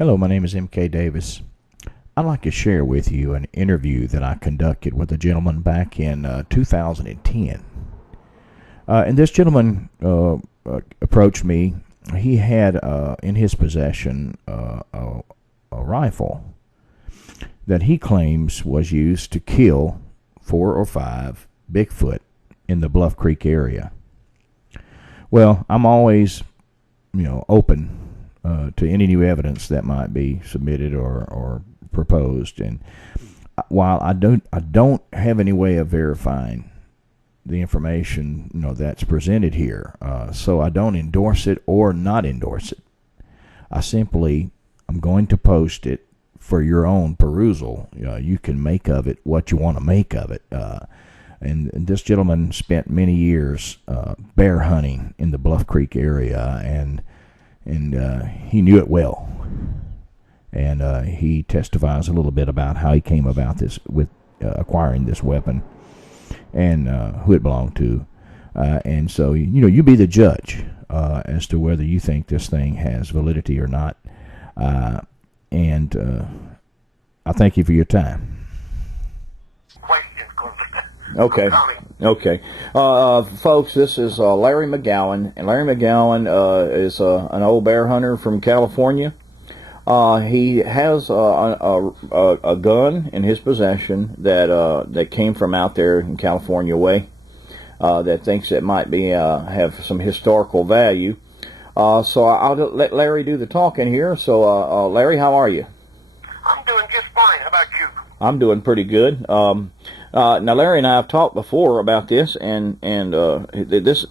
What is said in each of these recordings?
Hello, my name is M.K.Davis. I'd like to share with you an interview that I conducted with a gentleman back in 2010. And this gentleman approached me. He had in his possession a rifle that he claims was used to kill 4 or 5 Bigfoot in the Bluff Creek area. Well, I'm always, open to any new evidence that might be submitted or proposed. And while I don't have any way of verifying the information that's presented here, so I don't endorse it or not endorse it. I'm going to post it for your own perusal. You can make of it what you want to make of it. And this gentleman spent many years bear hunting in the Bluff Creek area, and he knew it well. And he testifies a little bit about how he came about this with acquiring this weapon and who it belonged to. And so, you be the judge as to whether you think this thing has validity or not. And I thank you for your time. Okay. Folks, this is Larry McGowan, and Larry McGowan is an old bear hunter from California. He has a gun in his possession that came from out there in California way, that thinks it might be have some historical value. So I'll let Larry do the talking here. So Larry, how are you? I'm doing just fine. How about you? I'm doing pretty good. Now, Larry and I have talked before about this, and this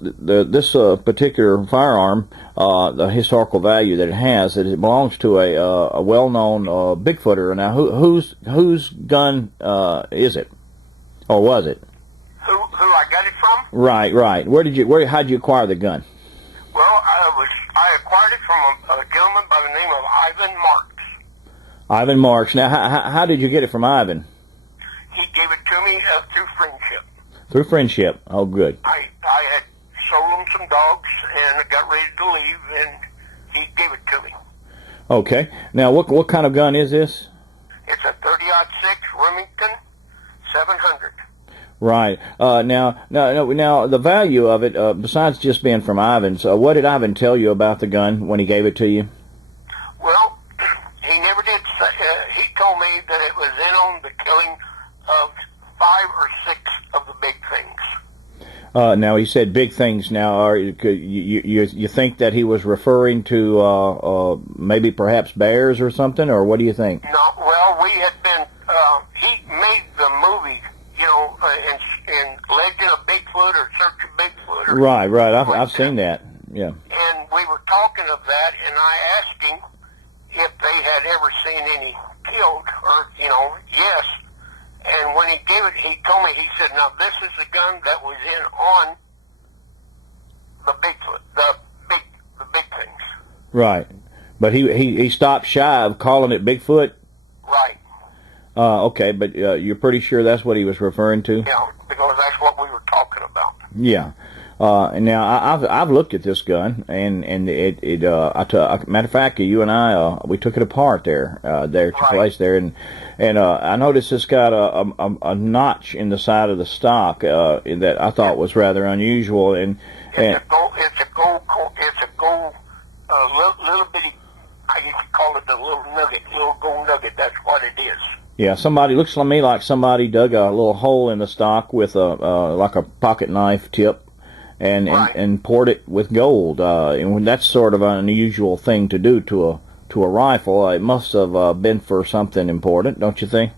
particular firearm, the historical value that it has, that it belongs to a well-known Bigfooter. Now, whose gun is it, or was it? Who I got it from? Right. How'd you acquire the gun? Well, I acquired it from a gentleman by the name of Ivan Marks. Ivan Marks. Now, how did you get it from Ivan? He gave it to me through friendship. Through friendship. Oh, good. I had sold him some dogs and I got ready to leave, and he gave it to me. Okay. Now, what kind of gun is this? It's a 30-06 Remington 700. Right. Now, the value of it, besides just being from Ivan's, what did Ivan tell you about the gun when he gave it to you? Well, he never did say. He told me that it was in on the killing of 5 or 6 of the big things. Now, he said big things. Now, you think that he was referring to maybe perhaps bears or something, or what do you think? No, well, we had been, he made the movie, in Legend of Bigfoot or Search of Bigfoot. Or right. I've seen that, yeah. And we were talking of that, and I asked him if they had ever seen any killed, or, yes. And when he gave it, he told me, he said, now this is the gun that was in on the Bigfoot, the big things. Right. But he stopped shy of calling it Bigfoot? Right. Okay, but you're pretty sure that's what he was referring to? Yeah, because that's what we were talking about. Yeah. And now I've looked at this gun, and matter of fact, you and I we took it apart there at your place there, and I noticed it's got a notch in the side of the stock that I thought was rather unusual, and it's a gold little bitty, I guess you call it the little gold nugget. That's what it is. Yeah, looks to me like somebody dug a little hole in the stock with like a pocket knife tip. And poured it with gold, and that's sort of an unusual thing to do to a rifle. It must have been for something important, don't you think?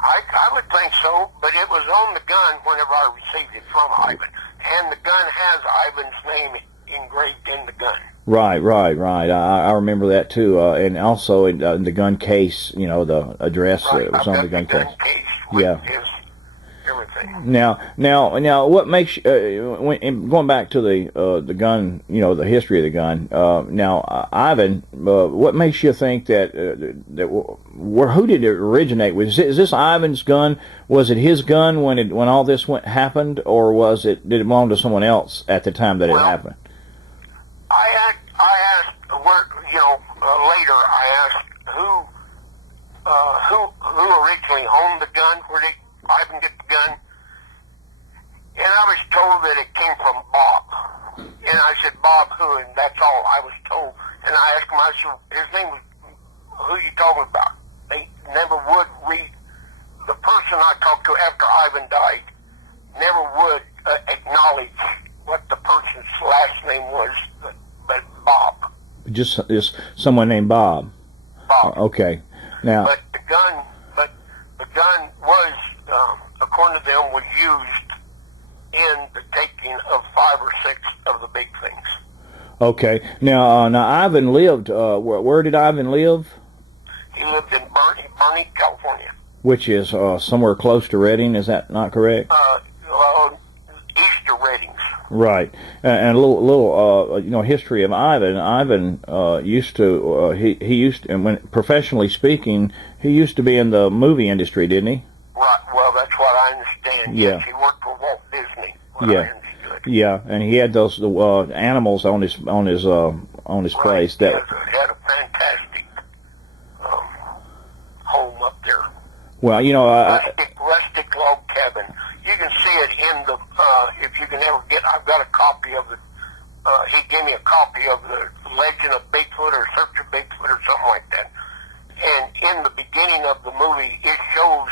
I would think so, but it was on the gun whenever I received it from Ivan, and the gun has Ivan's name engraved in the gun. Right. I remember that too, and also in the gun case, the address was on the gun case. Yeah. Everything. Now, what makes going back to the gun, the history of the gun. Now, Ivan, what makes you think that who did it originate with? Is this Ivan's gun? Was it his gun when all this happened, or did it belong to someone else at the time that it happened? I asked later. I asked actually owned the gun? Where did Ivan get the gun? And I was told that it came from Bob. And I said, Bob who? And that's all I was told. And I asked him, I said, his name was, who you talking about? They never would read. The person I talked to after Ivan died never would acknowledge what the person's last name was, but Bob. Just someone named Bob. Bob. Okay. Now. But the gun was, according to them, was used in the taking of 5 or 6 of the big things. Okay. Now Ivan lived. Where did Ivan live? He lived in Bernie, California. Which is somewhere close to Redding. Is that not correct? East of Reddings. Right. And a little history of Ivan. Ivan used to he used to, and when professionally speaking, he used to be in the movie industry, didn't he? Right. Well, that's what I understand. Yeah. Yes, he worked for Walt Disney. Yeah. Yeah, and he had those animals on his place. That he had a fantastic home up there. Well, Rustic log cabin. You can see it in the if you can ever get. I've got a copy of it. He gave me a copy of the Legend of Bigfoot or Search of Bigfoot or something like that. And in the beginning of the movie, it shows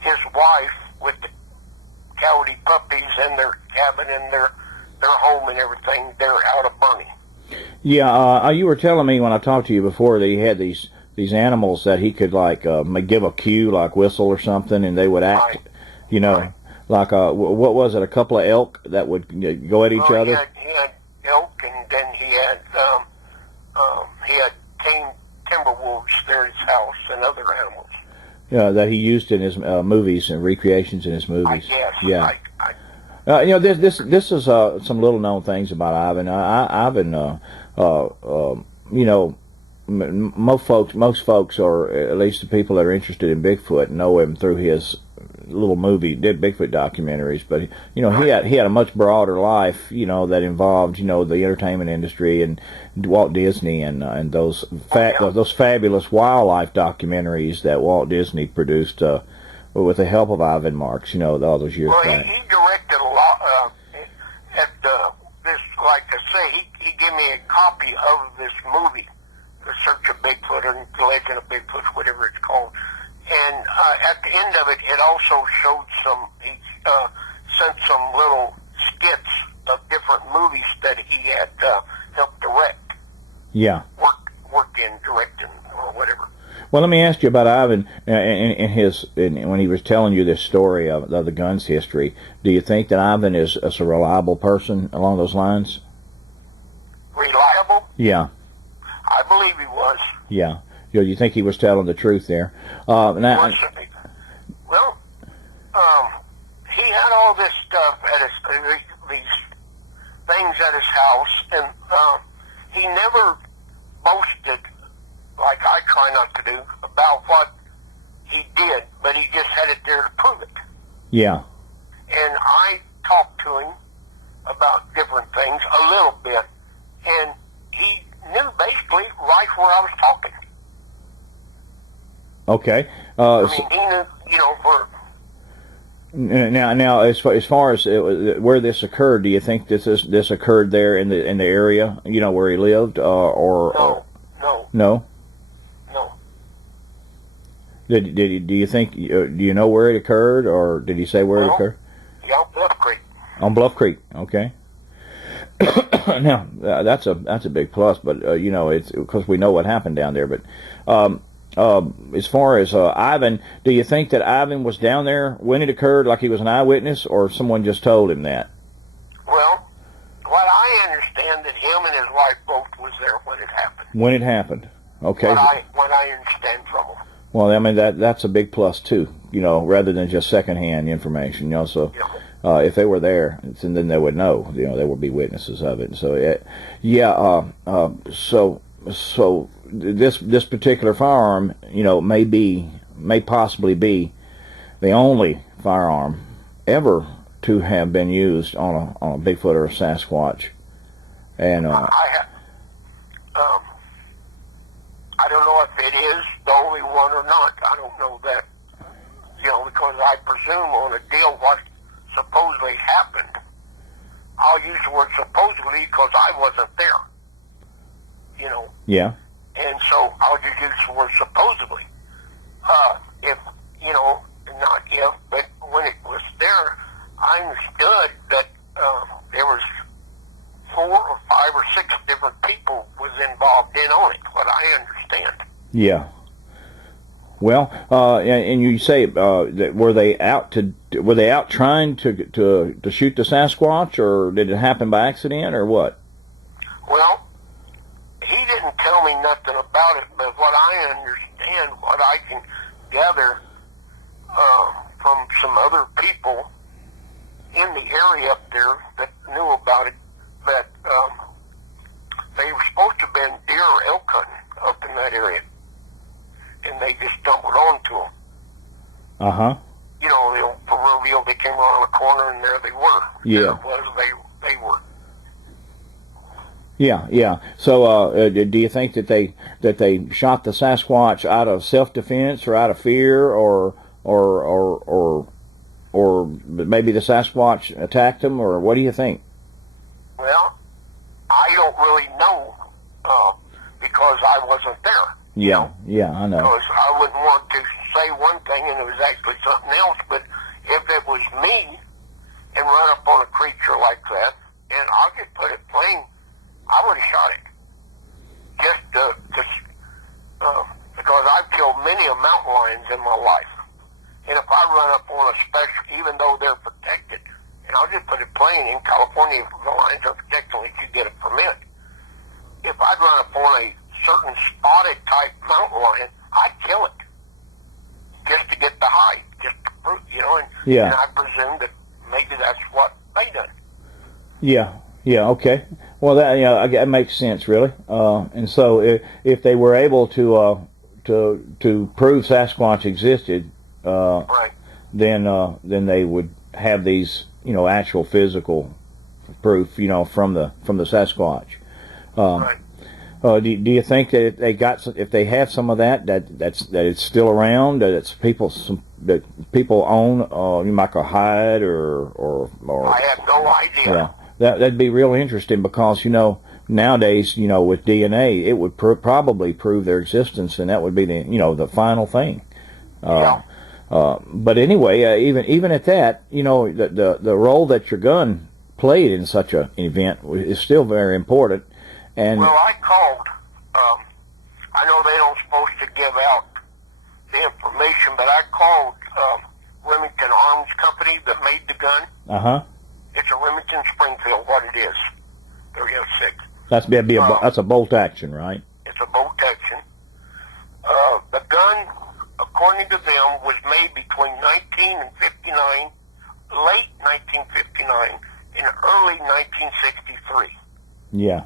his wife with the coyote puppies and their cabin and their home and everything. They're out of Bernie. Yeah, you were telling me when I talked to you before that he had these animals that he could like give a cue, like whistle or something, and they would act. Right. Like what was it? A couple of elk that would go at each other. He had elk, and then he had tame timber wolves there at his house and other animals. Yeah, that he used in his movies and recreations in his movies. I guess. Yeah. This is some little known things about Ivan. Ivan, most folks, or at least the people that are interested in Bigfoot, know him through his little movie, did Bigfoot documentaries. But he had a much broader life, that involved the entertainment industry and Walt Disney and those those fabulous wildlife documentaries that Walt Disney produced with the help of Ivan Marks, all those years back. He directed a lot at this. Like I say, he gave me a copy of this movie, The Search of Bigfoot or The Legend of Bigfoot, whatever it's called. And at the end of it, it also showed he sent some little skits of different movies that he had helped direct. Yeah. Work in directing or whatever. Well, let me ask you about Ivan and when he was telling you this story of the gun's history. Do you think that Ivan is a reliable person along those lines? Reliable? Yeah. I believe he was. Yeah. You think he was telling the truth there? Well, he had all this stuff at these things at his house, and he never boasted, like I try not to do, about what he did, but he just had it there to prove it. Yeah. And I talked to him about different things a little bit, and he knew basically right where I was talking. Okay. He knew, where. Now, as far as where this occurred, do you think this occurred there in the area, where he lived, or no? Do you think? Do you know where it occurred, or did he say where it occurred? Yeah, Bluff Creek. On Bluff Creek. Okay. Now that's a big plus, but it's because we know what happened down there. But as far as Ivan, do you think that Ivan was down there when it occurred, like he was an eyewitness, or someone just told him that? Well, what I understand that him and his wife both was there when it happened. When it happened, okay. What I understand from them. Well, I mean that's a big plus too, rather than just secondhand information. So if they were there, then they would know. There would be witnesses of it. So so this particular firearm, may possibly be the only firearm ever to have been used on a Bigfoot or a Sasquatch. And I don't know if it is the only one or not. I don't know that. because I presume on a deal what supposedly happened. I'll use the word supposedly because I wasn't there. Yeah. And so I'll just use the word supposedly. If, not if, but when it was there, I understood that there was 4 or 5 or 6 different people was involved in on it, what I understand. Yeah. Well, and you say that were they out trying to shoot the Sasquatch, or did it happen by accident, or what? Well, he didn't tell me nothing about it, but what I understand, what I can gather from some other people in the area up there that knew about it, that they were supposed to have been deer or elk hunting up in that area, and they just stumbled onto them. Uh-huh. The old proverbial, they came around the corner and there they were. Yeah. There it was, they were. Yeah. So, do you think that they shot the Sasquatch out of self-defense or out of fear, or maybe the Sasquatch attacked them, or what do you think? Well, I don't really know because I wasn't there. Yeah, I know. Because I wouldn't want to say one thing and it was actually something else. But if it was me and run up on a creature like that, and I'll just put it plain, I would have shot it. Because I've killed many of mountain lions in my life. And if I run up on a special, even though they're protected, and I'll just put it plain, in California, the lions are protected unless you get a permit. If I'd run up on a certain spotted type mountain lion, I'd kill it. Just to get the hide, just to prove, and I presume that maybe that's what they done. Yeah, okay. Well, that makes sense, really. And so, if they were able to prove Sasquatch existed, right, then they would have these, actual physical proof, from the Sasquatch. right. Do you think that if they have some of that it's still around, that people own, you might go hide or I have no idea. Yeah, that'd be real interesting because nowadays with DNA it would probably prove their existence, and that would be the final thing. But anyway, even at that, the role that your gun played in such an event is still very important. And well, I called. I know they don't supposed to give out the information, but I called Remington Arms Company that made the gun. Uh-huh. It's a Remington Springfield, what it is. 306. That's a bolt action, right? It's a bolt action. The gun, according to them, was made between 1959, late 1959, and early 1963. Yeah.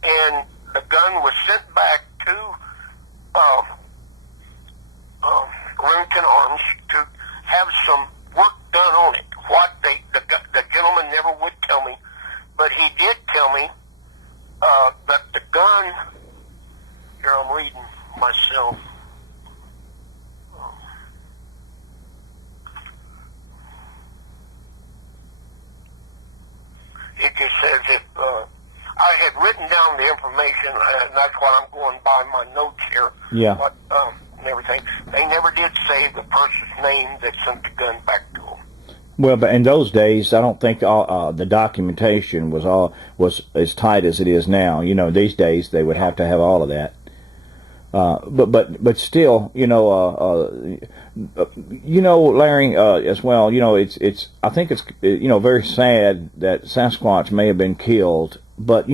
And the gun was sent back to Remington Arms to have some work done on it. What the gentleman never would tell me, but he did tell me that the gun. Here, I'm reading myself. It just says if I had written down the information, and that's what I'm going by my notes here. Yeah. But, and everything. They never did say the person's name that sent the gun back to them. Well, but in those days, I don't think the documentation was as tight as it is now. These days they would have to have all of that. But still, Larry, as well, it's I think it's very sad that Sasquatch may have been killed, but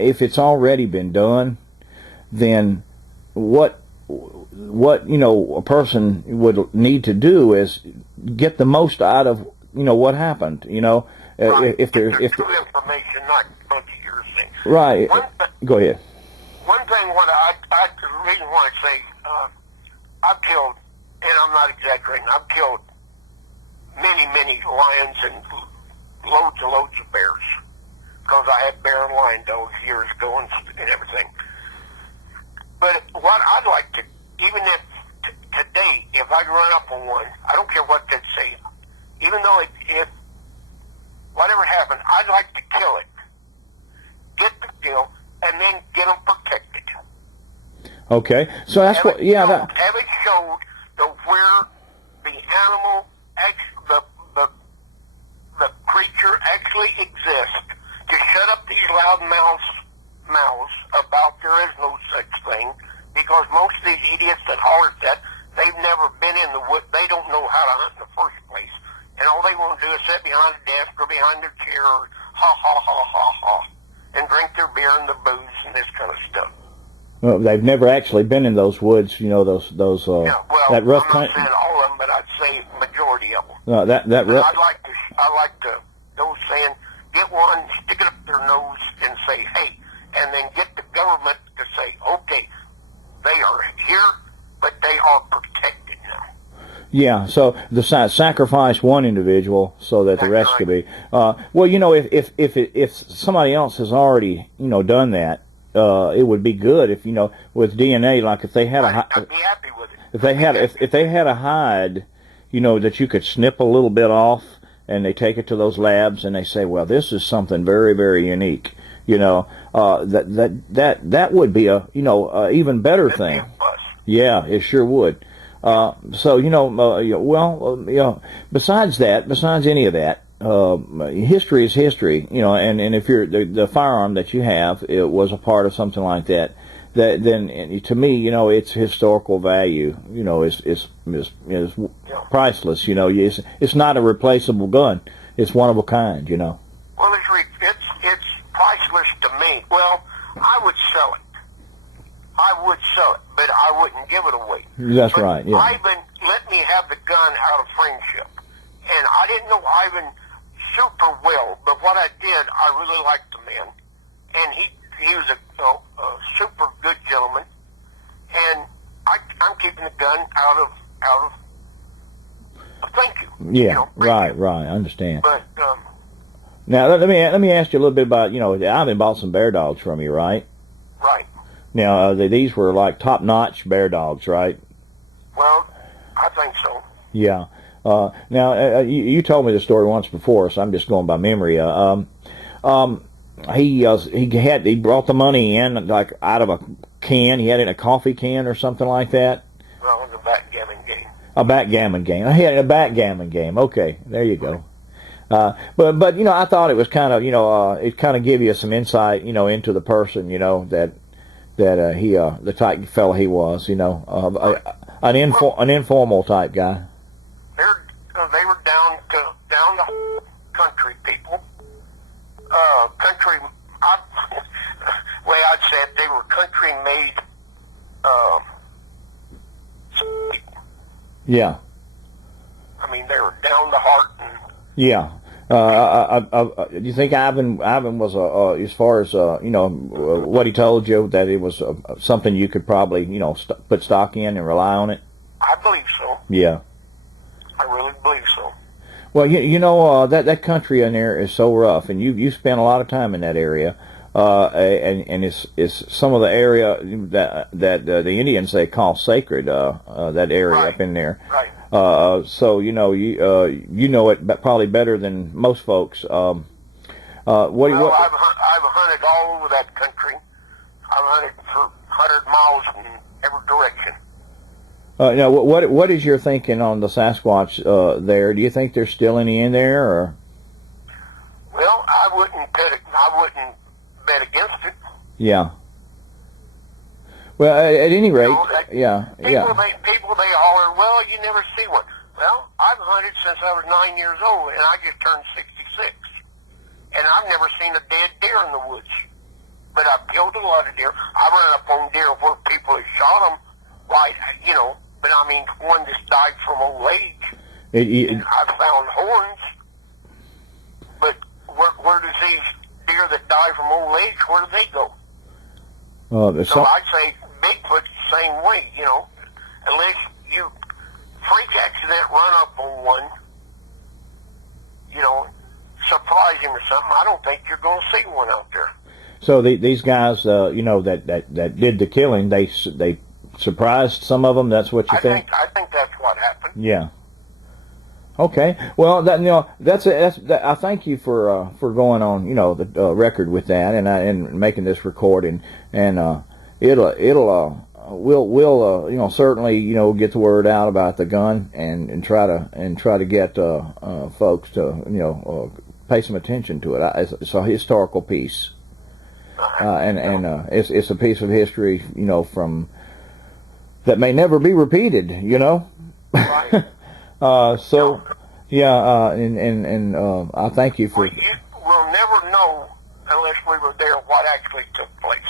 if it's already been done, then what a person would need to do is get the most out of what happened. Right. If there's true information, not a bunch of hearsay. Right. Go ahead. One thing, the reason why I say I've killed, and I'm not exaggerating, I've killed many lions and loads of bears because I had bear and lion dogs years ago and everything. But what I'd like to, even if today, if I run up on one. I don't care what they'd say. Even though if whatever happened, I'd like to kill it, get the kill, and then get them protected. Okay, so that's have what. Yeah, that. Have it showed to where the animal, the creature actually exists. To shut up these loud mouths about there is no such thing, because most of these idiots that holler that, they've never been in the wood. They don't know how to hunt in the first place, and all they want to do is sit behind a desk or behind their chair, or ha ha ha ha ha, and drink their beer and the booze and this kind of stuff. Well, they've never actually been in those woods, you know, those yeah, well, that rough I'm not country. saying all of them, but I'd say majority of them. That rough. I like to those saying, get one, stick it up their nose, and say, hey, and then get the government to say, okay, they are here, but they are protected now. Yeah, so the sacrifice one individual so that the rest could be. Well, you know, if somebody else has already, you know, done that, it would be good if, you know, with DNA, like if they had I'd be happy with it. if they had a hide, you know, that you could snip a little bit off, and they take it to those labs and they say, well, this is something very, very unique. You know, that would be a, you know, even better thing. That'd be a plus. Yeah, it sure would. So, you know, well, you know, besides any of that, history is history, you know, and if you're, the firearm that you have, it was a part of something like that, then to me, you know, its historical value, you know, is priceless, you know. It's not a replaceable gun. It's one of a kind, you know. Well, it's priceless to me. Well, I would sell it. But I wouldn't give it away. That's right, yeah. Ivan let me have the gun out of friendship. And I didn't know Ivan super well, but what I did, I really liked the man. And he was a super good gentleman. And I'm keeping the gun out of thank you. Yeah, you know, right, I understand. But now let me ask you a little bit about, you know, Ivan bought some bear dogs from you, right? right. Now these were like top-notch bear dogs, right? Well, I think so. Yeah. Now you told me the story once before, so I'm just going by memory. He brought the money in like out of a can. He had it in a coffee can or something like that. Well, it was a backgammon game. A backgammon game. I had a backgammon game. Okay, there you go. But you know, I thought it was kind of, you know, it kind of give you some insight, you know, into the person, you know, that he the type fella he was, you know, an informal type guy. They were down to country people. Country. Way I'd say it, they were country made. Yeah. I mean, they were down to heart. And yeah. Do you think Ivan was as far as you know, what he told you, that it was something you could probably, you know, put stock in and rely on it? I believe so. Yeah. I really believe so. Well, you know, that country in there is so rough, and you spent a lot of time in that area, and it's some of the area that the Indians, they call sacred, that area right. up in there. Right. So you know, you know it probably better than most folks. I've hunted all over that country. I've hunted for 100 miles in every direction. Now, what is your thinking on the Sasquatch there? Do you think there's still any in there, or? Well, I wouldn't bet against it. Yeah. Well, at any rate, you know, People they holler, well, you never see one. Well, I've hunted since I was 9 years old, and I just turned 66, and I've never seen a dead deer in the woods. But I've killed a lot of deer. I run up on deer where people have shot them, right? You know. But I mean, one just died from old age. I've found horns, but where does these deer that die from old age, where do they go? So I'd say Bigfoot's the same way, you know. Unless you freak accident run up on one, you know, surprise him or something, I don't think you're going to see one out there. So these guys, you know, that did the killing, they surprised some of them. That's what you think? I think that's what happened. Yeah. Okay. Well, I thank you for going on, the record with that, and making this recording, and we'll certainly, get the word out about the gun, and try to get folks to pay some attention to it. It's a historical piece, and it's a piece of history, from that may never be repeated, Right. So, yeah, and I thank you for. We'll never know unless we were there what actually took place.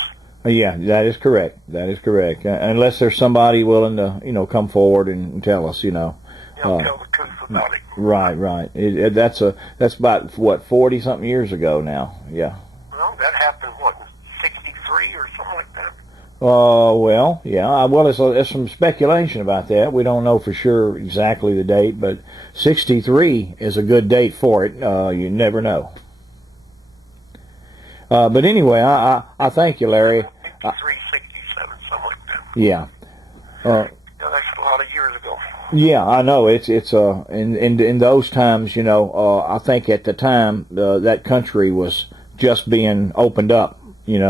Yeah, that is correct. That is correct. Unless there's somebody willing to, come forward and tell us, Tell the truth about it. Right. That's about what 40-something years ago now. Yeah. Well, that happened what, 63 or something like that. Well, yeah. Well, there's some speculation about that. We don't know for sure exactly the date, but 63 is a good date for it. You never know. But anyway, I thank you, Larry. 53, 67, something like that. Yeah. That's a lot of years ago. Yeah, I know. It's in those times, I think at the time that country was just being opened up, It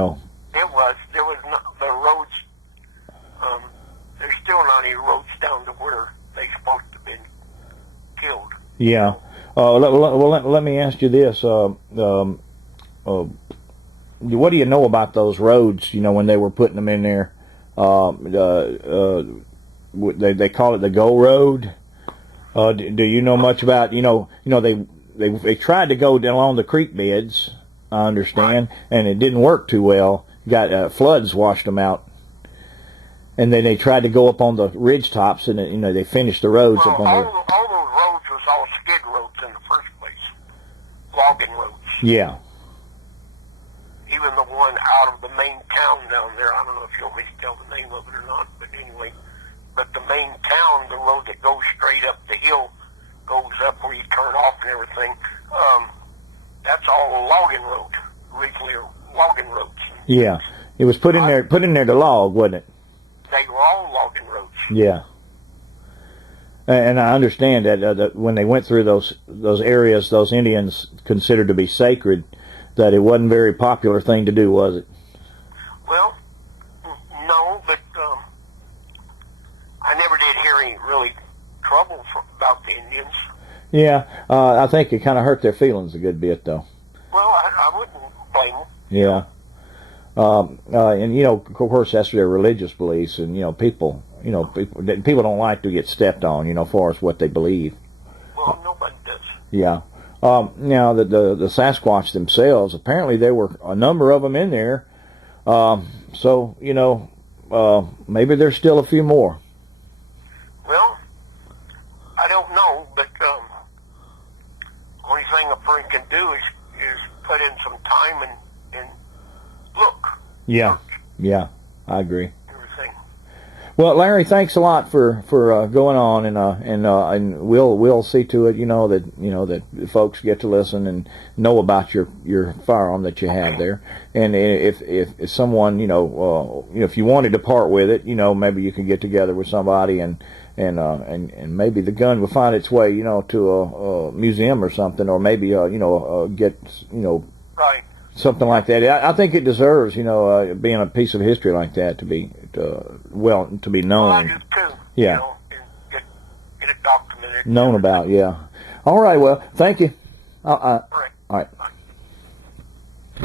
was. There was no, the roads. There's still not any roads down to where they supposed to have been killed. Yeah. Let me ask you this. What do you know about those roads? When they were putting them in there, they call it the Go Road. Do you know much about? They tried to go down along the creek beds. I understand, right. And it didn't work too well. Got floods washed them out, and then they tried to go up on the ridge tops, and they finished the roads Well, up on all those roads was all skid roads in the first place, logging roads. Yeah. Even the one out of the main town down there, I don't know if you want me to tell the name of it or not, but anyway, but the main town, the road that goes straight up the hill, goes up where you turn off and everything, that's all a logging road, originally logging roads. Yeah, it was put in there to log, wasn't it? They were all logging roads. Yeah. And I understand that when they went through those areas, those Indians considered to be sacred, that it wasn't a very popular thing to do, was it? Well, no, but I never did hear any really trouble about the Indians. Yeah, I think it kind of hurt their feelings a good bit, though. Well, I wouldn't blame them. Yeah. And of course, that's their religious beliefs, and people don't like to get stepped on, as far as what they believe. Well, nobody does. Yeah. Now, the Sasquatch themselves, apparently there were a number of them in there. So, maybe there's still a few more. Well, I don't know, but only thing a person can do is put in some time and look. Yeah, I agree. Everything. Well, Larry, thanks a lot for going on, and we'll see to it, that folks get to listen and know about your firearm that you have there, and if someone, if you wanted to part with it, maybe you can get together with somebody and maybe the gun will find its way, to a museum or something, or maybe get Right. something like that. I think it deserves, being a piece of history like that to be known. Well, I do too. Yeah. And get it documented. Known about, yeah. All right, well, thank you. All right. All right.